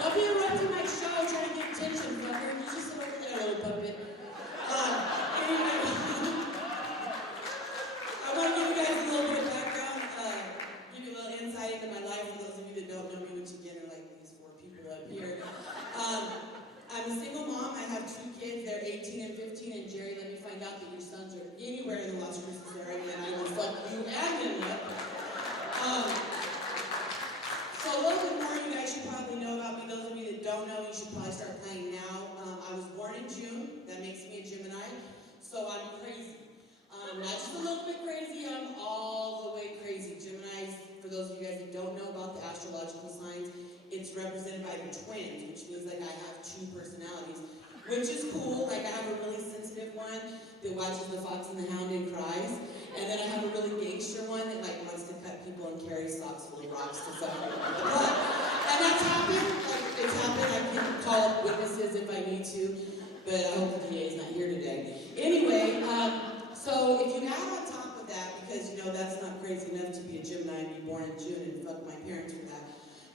Don't be interrupting my show trying to get attention, fucker. You just sit over there, little puppet. Anyway, I want to give you guys a little bit of background, give you a little insight into my life for those of you that don't know me, which again are like these 4 people up here. I'm a single mom. I have 2 kids. They're 18 and 15. And Jerry, let me find out that your sons are anywhere in the Las Cruces area, and I will fuck you and them up. So a little bit more you guys should probably know about me. Those of you that don't know, you should probably start playing now. I was born in June. That makes me a Gemini. So I'm crazy. Not just a little bit crazy, I'm all the way crazy. Geminis, for those of you guys that don't know about the astrological signs, it's represented by the twins, which means like I have 2 personalities, which is cool. Like I have a really sensitive one that watches The Fox and the Hound and cries, and then I have a really gangster one that like wants to cut people and carry socks full of rocks to someone. And that's happened. Like it's happened. I can call witnesses if I need to, but I hope the DA is not here today. Anyway, so if you add on top of that, because you know that's not crazy enough to be a Gemini and be born in June and fuck my parents for that.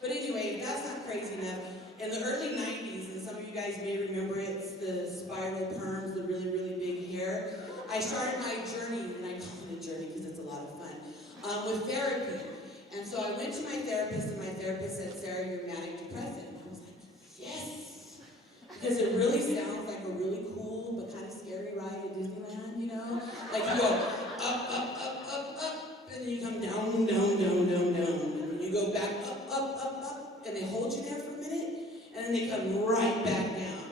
But anyway, if that's not crazy enough, in the early 90s, and some of you guys may remember it, it's the spiral perms, the really, really big hair. I started my journey, and I call it a journey because it's a lot of fun, with therapy. And so I went to my therapist, and my therapist said, Sarah, you're manic depressive. And I was like, yes! Because it really sounds like a really cool but kind of scary ride at Disneyland, you know? Like you go up, up, up, up, up, and then you come down, down, down, down, down. And then you go back up, up, up, up, and they hold you there for a minute, and then they come right back down.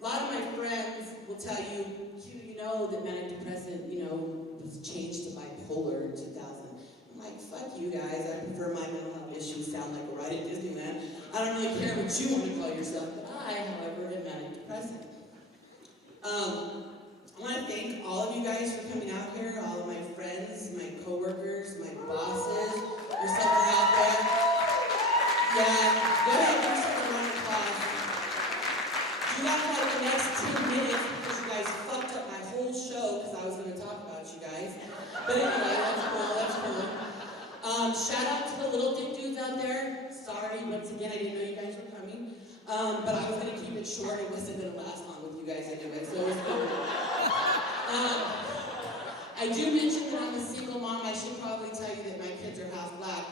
A lot of my friends will tell you, you know that manic depressive, you know, was changed to bipolar in 2000. I'm like, fuck you guys, I prefer my mental health issues sound like a ride at Disneyland. I don't really care what you want to call yourself, but I, however, am manic depressive. I want to thank all of you guys for coming out here, all of my friends, my coworkers, my bosses. There's someone out there. Yeah, go ahead, give yourself a round of applause. Do that for like the next 10 minutes because you guys fucked up my whole show because I was going to talk about you guys. But anyway, that's cool, that's cool. Shout out to the little dick dudes out there. Sorry, once again, I didn't know you guys were coming. But I was going to keep it short. It wasn't going to last long with you guys anyway, so it was cool. I do mention that I'm a single mom. I should probably tell you that my kids are half black.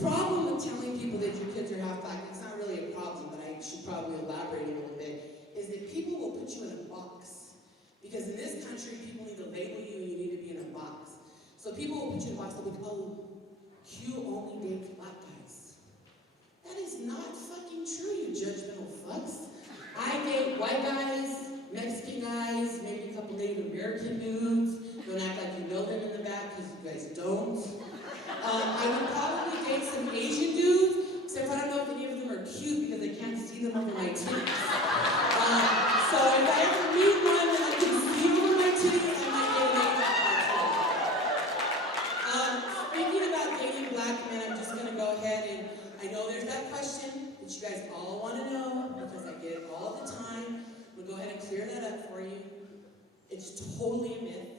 Problem with telling people that your kids are half black, it's not really a problem, but I should probably elaborate a little bit, is that people will put you in a box. Because in this country, people need to label you and you need to be in a box. So people will put you in a box, they'll be like, oh, Q only dates black guys. That is not fucking true, you judgmental fucks. I date white guys, Mexican guys, maybe a couple Native American dudes. Don't act like you know them in the back, because you guys don't. I would probably date some Asian dudes, except I don't know if any of them are cute because I can't see them over my titties. So if I ever meet one that I can see over my titties, I might get an Asian. Speaking about dating black men, I'm just going to go ahead and, I know there's that question that you guys all want to know, because I get it all the time. I'm going to go ahead and clear that up for you. It's totally a myth.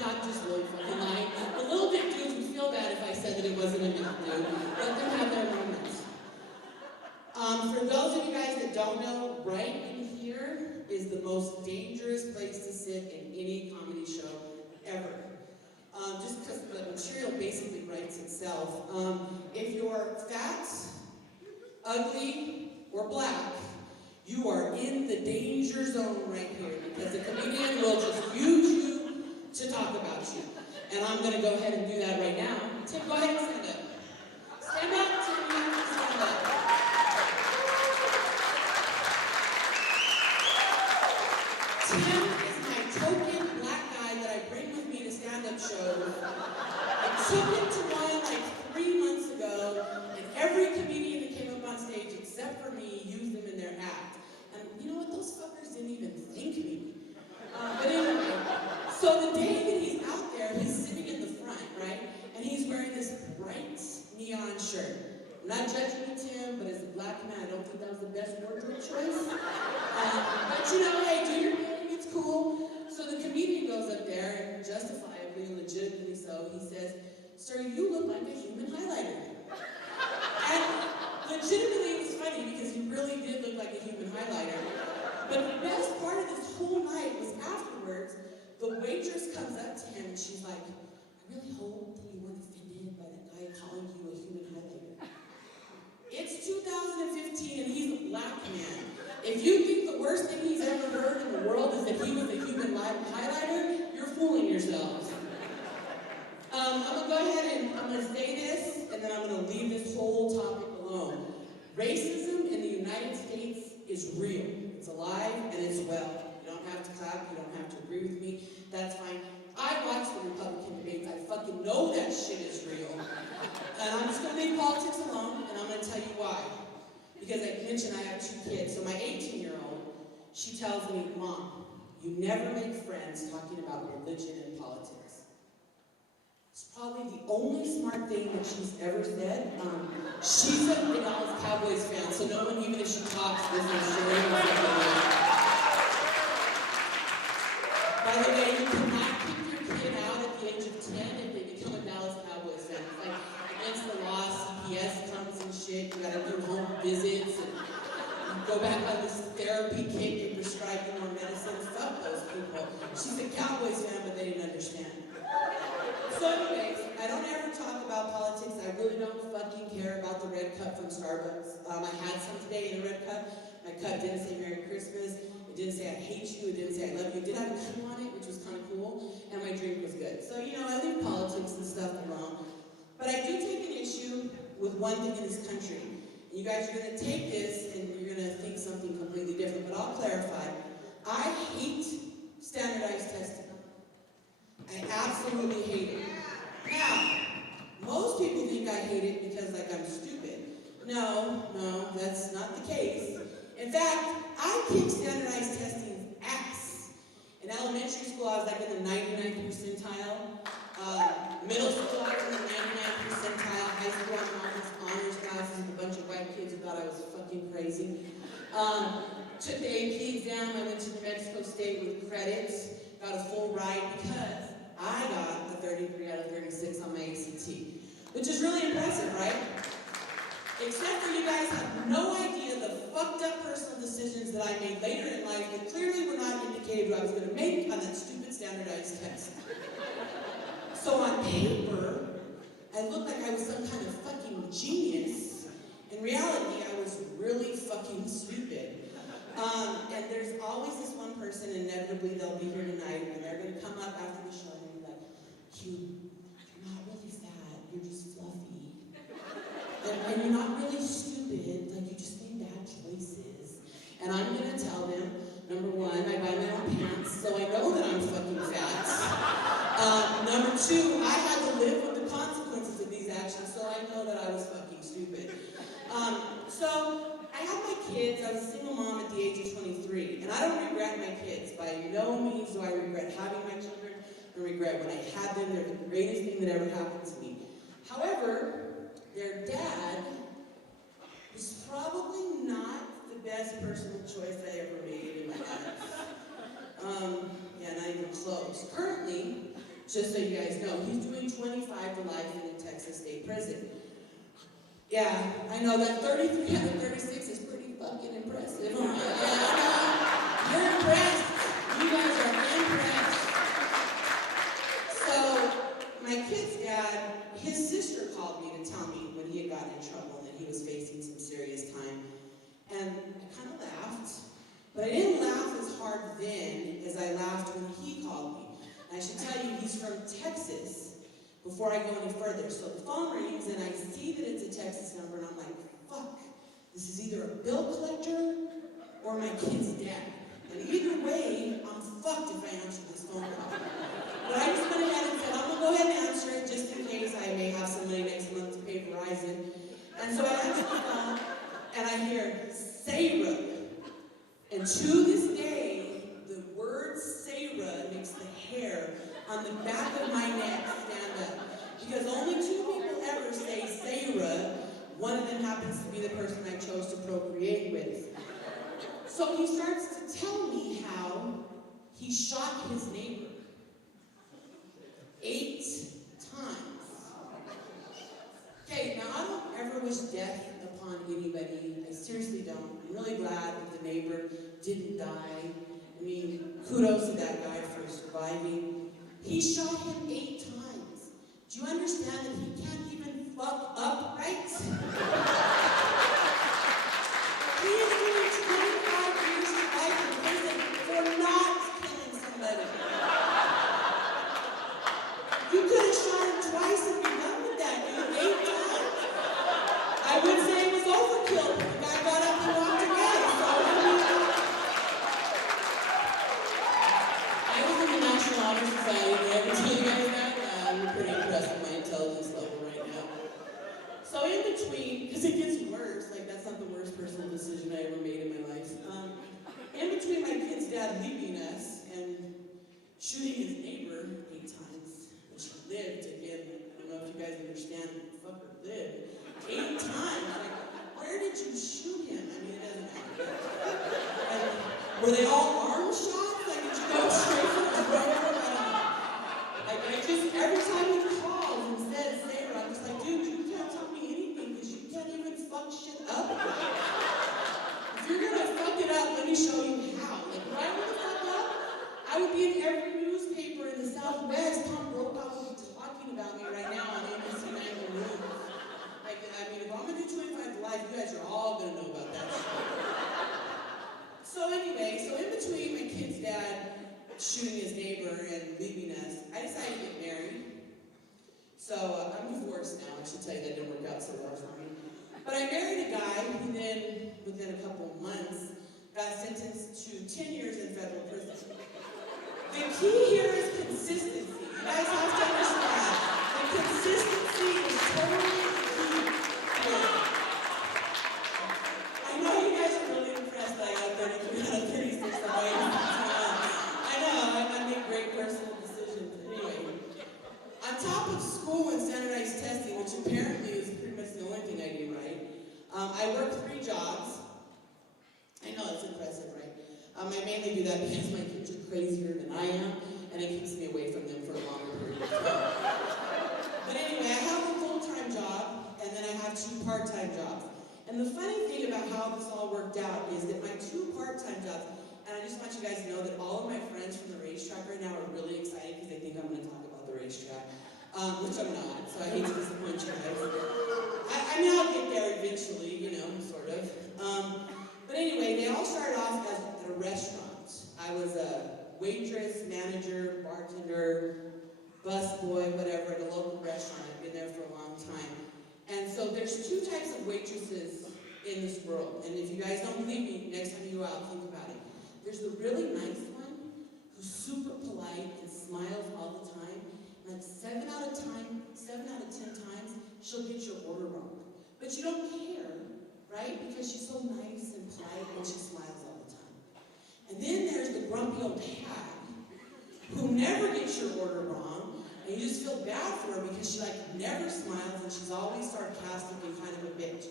Not just really fucking lying. The little dick dudes would feel bad if I said that it wasn't a myth, dude. Let them have their moments. For those of you guys that don't know, right in here is the most dangerous place to sit in any comedy show ever. Just because the material basically writes itself. If you're fat, ugly, or black, you are in the danger zone right here, because the comedian will just use you to talk about you. And I'm going to go ahead and do that right now. Tim, go ahead and stand up. Stand up, Tim, you have to stand up. Tim is my token black guy that I bring with me to stand-up shows. I took him to one like 3 months ago, and every comedian that came up on stage, except for me, used them in their act. And you know what? Those fuckers didn't even thank me. But anyway, so the day that he's out there, he's sitting in the front, right? And he's wearing this bright neon shirt. I'm not judging you, Tim, but as a black man, I don't think that was the best wardrobe choice. But you know, hey, do your thing, it's cool. So the comedian goes up there, and justifiably and legitimately so, he says, sir, you look like a human highlighter. And legitimately highlighter. But the best part of this whole night was afterwards, the waitress comes up to him and she's like, I really hope that you weren't offended by the guy calling you a human highlighter. It's 2015 and he's a black man. If you think the worst thing he's ever heard in the world is that he was a human highlighter, you're fooling yourselves. I'm going to go ahead and I'm going to say this, and then I'm going to leave this whole topic alone. Racism in the United States is real. It's alive and it's well. You don't have to clap, you don't have to agree with me. That's fine. I watch the Republican debates. I fucking know that shit is real. And I'm just going to leave politics alone, and I'm going to tell you why. Because I mentioned I have 2 kids. So my 18-year-old, she tells me, Mom, you never make friends talking about religion and politics. It's probably the only smart thing that she's ever said. She's a Dallas Cowboys fan, so no one, even if she talks, listens to her. By the way, you cannot kick your kid out at the age of 10 if they become a Dallas Cowboys fan. It's like against the law, CPS comes and shit. You gotta do home visits and go back on this therapy kick and prescribe you more medicine. Fuck those people. She's a Cowboys fan, but they didn't understand. So anyways, I don't ever talk about politics. I really don't fucking care about the red cup from Starbucks. I had some today in a red cup. My cup didn't say Merry Christmas. It didn't say I hate you. It didn't say I love you. It did have a Q on it, which was kind of cool. And my drink was good. So, you know, I leave politics and stuff alone. But I do take an issue with one thing in this country. And you guys are going to take this and you're going to think something completely different. But I'll clarify. I hate standardized testing. I absolutely hate it. Now, most people think I hate it because, like, I'm stupid. No, that's not the case. In fact, I kicked standardized testing's ass. In elementary school, I was, like, in the 99th percentile. Middle school, I was in the 99th percentile. High school, I'm in all these honors classes with a bunch of white kids who thought I was fucking crazy. Took the AP exam. I went to New Mexico State with credits. Got a full ride because I got a 33 out of 36 on my ACT, which is really impressive, right? Except for you guys have no idea the fucked up personal decisions that I made later in life that clearly were not indicated what I was going to make on that stupid standardized test. So on paper, I looked like I was some kind of fucking genius. In reality, I was really fucking stupid. And there's always this one person, inevitably they'll be here tonight, and they're going to come up after the show and be like, you're not really fat, you're just fluffy. And you're not really stupid, like you just made bad choices. And I'm going to tell them, number one, I buy my own pants, so I know that I'm fucking fat. Number two, I had to live with the consequences of these actions, so I know that I was fucking stupid. So I had my kids. I was a single mom at the age of 23, and I don't regret my kids. By no means do I regret having my children. I regret when I had them. They're the greatest thing that ever happened to me. However, their dad was probably not the best personal choice I ever made in my life. Yeah, not even close. Currently, just so you guys know, he's doing 25 to life in a Texas state prison. Yeah, I know that 33 out of 36 is pretty fucking impressive. Yeah, you're impressed. You guys are impressed. So, my kid's dad, his sister called me to tell me when he had gotten in trouble that he was facing some serious time. And I kind of laughed. But I didn't laugh as hard then as I laughed when he called me. And I should tell you, he's from Texas. Before I go any further. So the phone rings and I see that it's a Texas number and I'm like, fuck, this is either a bill collector or my kid's dad. And either way, I'm fucked if I answer this phone call. But I just went ahead and said, I'm gonna go ahead and answer it just in case I may have some money next month to pay Verizon. And so I answer the phone and I hear, Sarah. And to this day, the word Sarah makes the hair on the back of my neck stand up. Because only 2 people ever say Sarah. One of them happens to be the person I chose to procreate with. So he starts to tell me how he shot his neighbor 8 times. Okay, now I don't ever wish death upon anybody. I seriously don't. I'm really glad that the neighbor didn't die. I mean, kudos to that guy for surviving. He shot him 8 times. Do you understand that he can't even fuck upright? He is doing 25 years to life in prison for not killing somebody. You could have shot him twice and be done with that, dude. 8 times. I would say it was overkill, but the guy got up and walked away. So, I was in the National Honor Society, did I ever tell you guys that? I'm pretty impressed with my intelligence level right now. So in between, because it gets worse, like that's not the worst personal decision I ever made in my life. In between my kid's dad leaving us and shooting his neighbor 8 times, which lived again, I don't know if you guys understand, fucker lived 8 times. Like, where did you shoot him? I mean, it doesn't matter. And were they all arm shots? Like, did you go straight for his brother? I don't know. Like, I just, every time he calls and says Sarah, I'm just like, dude, you can't tell me anything because you can't even fuck shit up. If you're gonna fuck it up, let me show you how. Like, if I were to fuck up, I would be in every newspaper in the Southwest. Tom Brokaw would be talking about me right now on ABC 9 News. Like, I mean, if I'm gonna do 25 to life, you guys are all gonna know about that shit. So anyway, so in between my kid's dad shooting his neighbor and leaving us, I decided to get married. So I'm divorced now. I should tell you that didn't work out so well for me. But I married a guy who then, within a couple of months, got sentenced to 10 years in federal prison. The key here is consistency. You guys have to understand. The consistency is totally the key here. I know you guys are really impressed that I got 33 out of 36 from my age. I know, I make great personal decisions. Anyway, on top of school and standardized testing, which apparently is pretty much the only thing I do right, I work 3 jobs. I know, it's impressive, right? I mainly do that because my kids are crazier than I am, and it keeps me away from them for a longer period of time. But anyway, I have a full-time job, and then I have 2 part-time jobs. And the funny thing about how this all worked out is that my 2 part-time jobs, and I just want you guys to know that all of my friends from the racetrack right now are really excited because they think I'm going to talk about the racetrack, which I'm not, so I hate to disappoint you guys. I mean, I'll get there eventually, you know, sort of. But anyway, they all started off as at a restaurant. I was a waitress, manager, bartender, busboy, whatever, at a local restaurant. I've been there for a long time. And so there's 2 types of waitresses in this world. And if you guys don't believe me, next time you go out, think about it. There's the really nice one who's super polite and smiles all the time. Like 7 out of 10 times, she'll get your order wrong. But you don't care, right? Because she's so nice and polite and she smiles all the time. And then there's the grumpy old hag who never gets your order wrong, and you just feel bad for her because she like never smiles and she's always sarcastic and kind of a bitch.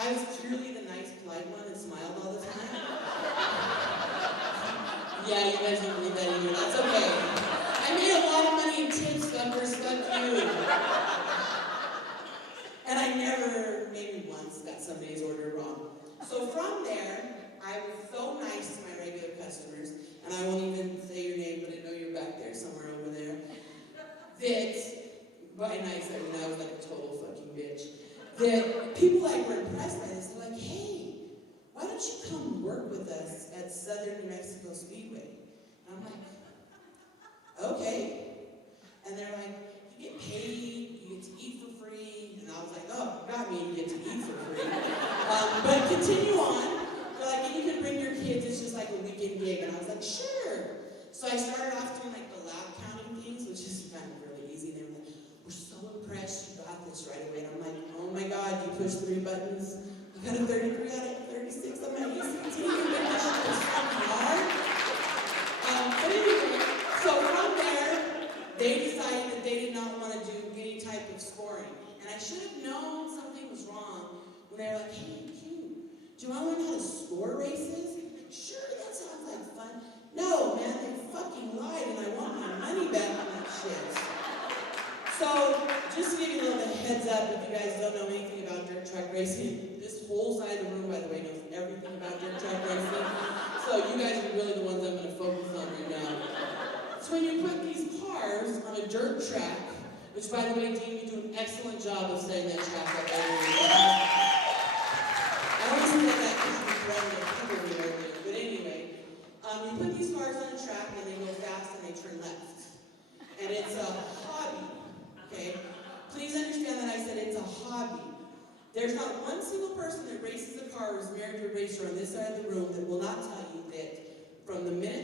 I was clearly the nice, polite one that smiled all the time. Yeah, you guys don't believe that either. That's okay. I made a lot of money in tips, fuckers. Fuck you. And I never, maybe once, got somebody's order wrong. So from there, I was so nice to my regular customers, and I won't even say your name, but I know you're back there, somewhere over there, that, by nice, I mean I was like a total fucking bitch, that people like were impressed by this. They're like, hey, why don't you come work with us at Southern New Mexico Speedway? And I'm like, okay. And they're like, you get paid, you get to eat for free. And I was like, oh, you got me, you get to eat for free. But continue on. They're like, and you can bring your kids, it's just like a weekend gig. And I was like, sure. So I started off doing like the lap counting things, which is kind of really easy. And they were like, we're so impressed you got this right away. And I'm like, oh my God, you pushed 3 buttons. You got a 33 out of 36 on my ECT. You think this shit was fucking hard? But anyway, so from there, they decided that they did not want to do any type of scoring. And I should have known something was wrong when they were like, hey, Q, do you want to learn how to score races? Sure, that sounds like fun. No, man, they fucking lied and I want my money back on that shit. So, just to give you a little bit of heads up, if you guys don't know anything about dirt track racing, this whole side of the room, by the way, knows everything about dirt track racing. So you guys are really the ones I'm going to focus on right now. So when you put these cars on a dirt track, which by the way, Dean, you do an excellent job of setting that track up every week. I always say that because you run the people earlier. But anyway, you put these cars on a track and they go fast and they turn left. And it's a hobby, okay? Please understand that I said it's a hobby. There's not one single person that races a car or is married to a racer on this side of the room that will not tell you that from the minute